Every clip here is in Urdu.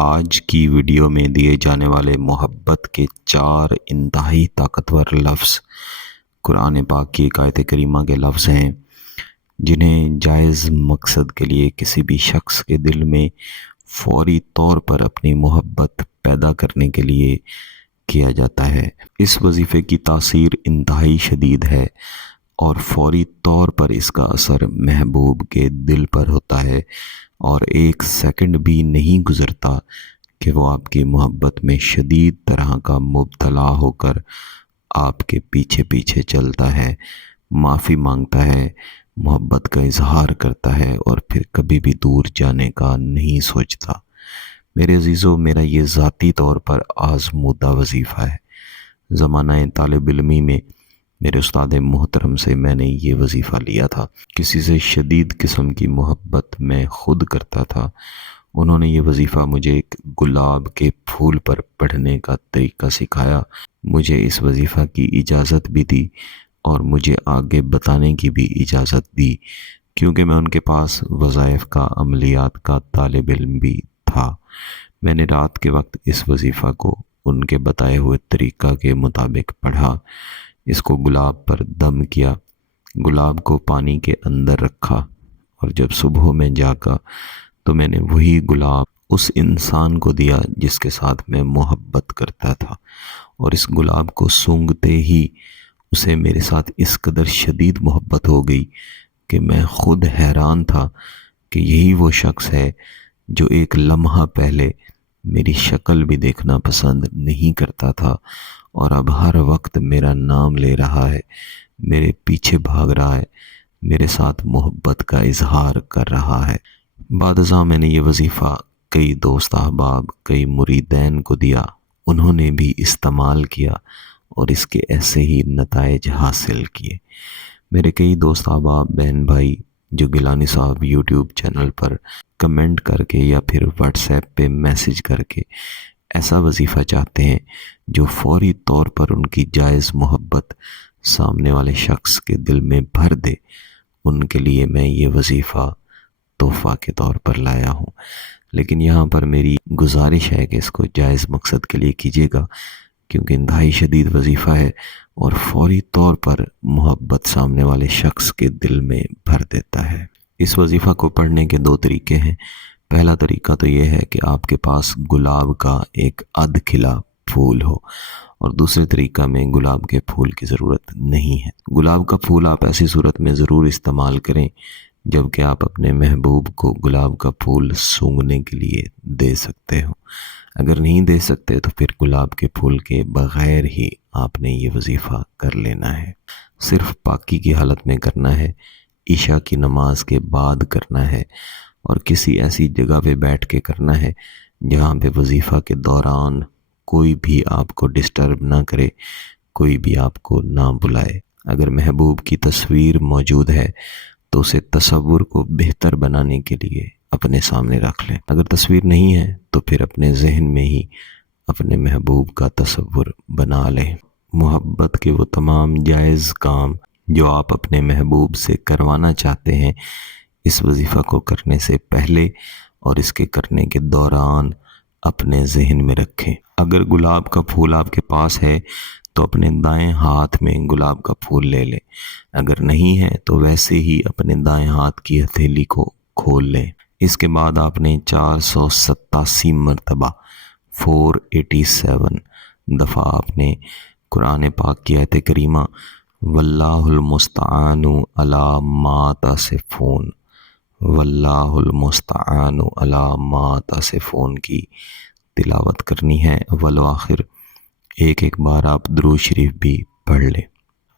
آج کی ویڈیو میں دیے جانے والے محبت کے 4 انتہائی طاقتور لفظ قرآن پاک کی ایک آیت کریمہ کے لفظ ہیں، جنہیں جائز مقصد کے لیے کسی بھی شخص کے دل میں فوری طور پر اپنی محبت پیدا کرنے کے لیے کیا جاتا ہے۔ اس وظیفے کی تاثیر انتہائی شدید ہے اور فوری طور پر اس کا اثر محبوب کے دل پر ہوتا ہے، اور 1 سیکنڈ بھی نہیں گزرتا کہ وہ آپ کی محبت میں شدید طرح کا مبتلا ہو کر آپ کے پیچھے پیچھے چلتا ہے، معافی مانگتا ہے، محبت کا اظہار کرتا ہے اور پھر کبھی بھی دور جانے کا نہیں سوچتا۔ میرے عزیزو، میرا یہ ذاتی طور پر آزمودہ وظیفہ ہے۔ زمانہ طالب علمی میں میرے استاد محترم سے میں نے یہ وظیفہ لیا تھا۔ کسی سے شدید قسم کی محبت میں خود کرتا تھا۔ انہوں نے یہ وظیفہ مجھے ایک گلاب کے پھول پر پڑھنے کا طریقہ سکھایا، مجھے اس وظیفہ کی اجازت بھی دی اور مجھے آگے بتانے کی بھی اجازت دی، کیونکہ میں ان کے پاس وظائف کا عملیات کا طالب علم بھی تھا۔ میں نے رات کے وقت اس وظیفہ کو ان کے بتائے ہوئے طریقہ کے مطابق پڑھا، اس کو گلاب پر دم کیا، گلاب کو پانی کے اندر رکھا، اور جب صبح میں جاگا تو میں نے وہی گلاب اس انسان کو دیا جس کے ساتھ میں محبت کرتا تھا، اور اس گلاب کو سونگھتے ہی اسے میرے ساتھ اس قدر شدید محبت ہو گئی کہ میں خود حیران تھا کہ یہی وہ شخص ہے جو ایک لمحہ پہلے میری شکل بھی دیکھنا پسند نہیں کرتا تھا، اور اب ہر وقت میرا نام لے رہا ہے، میرے پیچھے بھاگ رہا ہے، میرے ساتھ محبت کا اظہار کر رہا ہے۔ بعد ازاں میں نے یہ وظیفہ کئی دوست احباب، کئی مریدین کو دیا، انہوں نے بھی استعمال کیا اور اس کے ایسے ہی نتائج حاصل کیے۔ میرے کئی دوست احباب، بہن بھائی جو گیلانی صاحب یوٹیوب چینل پر کمنٹ کر کے یا پھر واٹس ایپ پہ میسج کر کے ایسا وظیفہ چاہتے ہیں جو فوری طور پر ان کی جائز محبت سامنے والے شخص کے دل میں بھر دے، ان کے لیے میں یہ وظیفہ تحفہ کے طور پر لایا ہوں۔ لیکن یہاں پر میری گزارش ہے کہ اس کو جائز مقصد کے لیے کیجیے گا، کیونکہ انتہائی شدید وظیفہ ہے اور فوری طور پر محبت سامنے والے شخص کے دل میں بھر دیتا ہے۔ اس وظیفہ کو پڑھنے کے 2 طریقے ہیں۔ پہلا طریقہ تو یہ ہے کہ آپ کے پاس گلاب کا ایک کھلا پھول ہو، اور دوسرے طریقہ میں گلاب کے پھول کی ضرورت نہیں ہے۔ گلاب کا پھول آپ ایسی صورت میں ضرور استعمال کریں جب کہ آپ اپنے محبوب کو گلاب کا پھول سونگھنے کے لیے دے سکتے ہو۔ اگر نہیں دے سکتے تو پھر گلاب کے پھول کے بغیر ہی آپ نے یہ وظیفہ کر لینا ہے۔ صرف پاکی کی حالت میں کرنا ہے، عشاء کی نماز کے بعد کرنا ہے، اور کسی ایسی جگہ پہ بیٹھ کے کرنا ہے جہاں پہ وظیفہ کے دوران کوئی بھی آپ کو ڈسٹرب نہ کرے، کوئی بھی آپ کو نہ بلائے۔ اگر محبوب کی تصویر موجود ہے تو اسے تصور کو بہتر بنانے کے لیے اپنے سامنے رکھ لیں۔ اگر تصویر نہیں ہے تو پھر اپنے ذہن میں ہی اپنے محبوب کا تصور بنا لیں۔ محبت کے وہ تمام جائز کام جو آپ اپنے محبوب سے کروانا چاہتے ہیں، اس وظیفہ کو کرنے سے پہلے اور اس کے کرنے کے دوران اپنے ذہن میں رکھیں۔ اگر گلاب کا پھول آپ کے پاس ہے تو اپنے دائیں ہاتھ میں گلاب کا پھول لے لیں، اگر نہیں ہے تو ویسے ہی اپنے دائیں ہاتھ کی ہتھیلی کو کھول لیں۔ اس کے بعد آپ نے 487 مرتبہ 487 دفعہ آپ نے قرآن پاک کی آیت کریمہ واللہ المستعان علی ما تصفون، واللہ المستعان علی ما تصفون کی تلاوت کرنی ہے۔ اول و آخر ایک بار آپ درود شریف بھی پڑھ لیں۔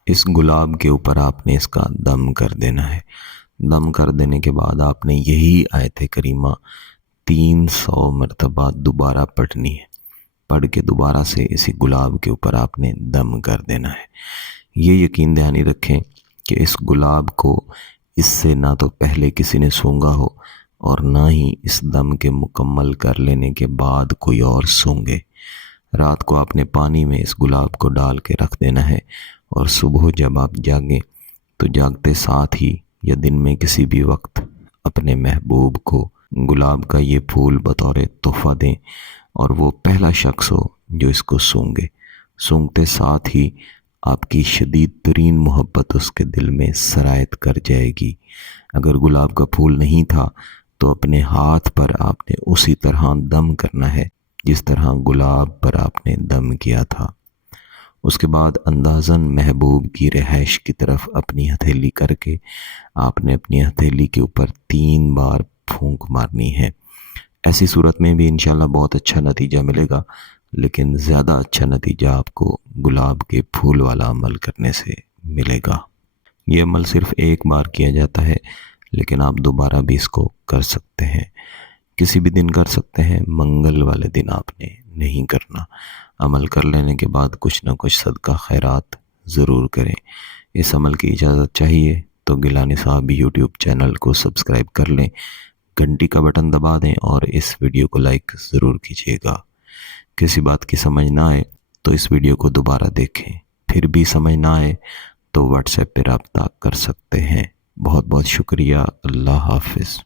اس گلاب کے اوپر آپ نے اس کا دم کر دینا ہے۔ دم کر دینے کے بعد آپ نے یہی آیت کریمہ 300 مرتبہ دوبارہ پڑھنی ہے، پڑھ کے دوبارہ سے اسی گلاب کے اوپر آپ نے دم کر دینا ہے۔ یہ یقین دہانی رکھیں کہ اس گلاب کو اس سے نہ تو پہلے کسی نے سونگھا ہو اور نہ ہی اس دم کے مکمل کر لینے کے بعد کوئی اور سونگھے۔ رات کو آپ نے پانی میں اس گلاب کو ڈال کے رکھ دینا ہے، اور صبح جب آپ جاگیں تو جاگتے ساتھ ہی یا دن میں کسی بھی وقت اپنے محبوب کو گلاب کا یہ پھول بطور تحفہ دیں اور وہ پہلا شخص ہو جو اس کو سونگے۔ سونگتے ساتھ ہی آپ کی شدید ترین محبت اس کے دل میں سرایت کر جائے گی۔ اگر گلاب کا پھول نہیں تھا تو اپنے ہاتھ پر آپ نے اسی طرح دم کرنا ہے جس طرح گلاب پر آپ نے دم کیا تھا۔ اس کے بعد اندازاً محبوب کی رہائش کی طرف اپنی ہتھیلی کر کے آپ نے اپنی ہتھیلی کے اوپر 3 بار پھونک مارنی ہے۔ ایسی صورت میں بھی انشاءاللہ بہت اچھا نتیجہ ملے گا، لیکن زیادہ اچھا نتیجہ آپ کو گلاب کے پھول والا عمل کرنے سے ملے گا۔ یہ عمل صرف ایک بار کیا جاتا ہے، لیکن آپ دوبارہ بھی اس کو کر سکتے ہیں۔ کسی بھی دن کر سکتے ہیں، منگل والے دن آپ نے نہیں کرنا۔ عمل کر لینے کے بعد کچھ نہ کچھ صدقہ خیرات ضرور کریں۔ اس عمل کی اجازت چاہیے تو گیلانی صاحب یوٹیوب چینل کو سبسکرائب کر لیں، گھنٹی کا بٹن دبا دیں اور اس ویڈیو کو لائک ضرور کیجیے گا۔ کسی بات کی سمجھ نہ آئے تو اس ویڈیو کو دوبارہ دیکھیں، پھر بھی سمجھ نہ آئے تو واٹس ایپ پہ رابطہ کر سکتے ہیں۔ بہت بہت شکریہ۔ اللہ حافظ۔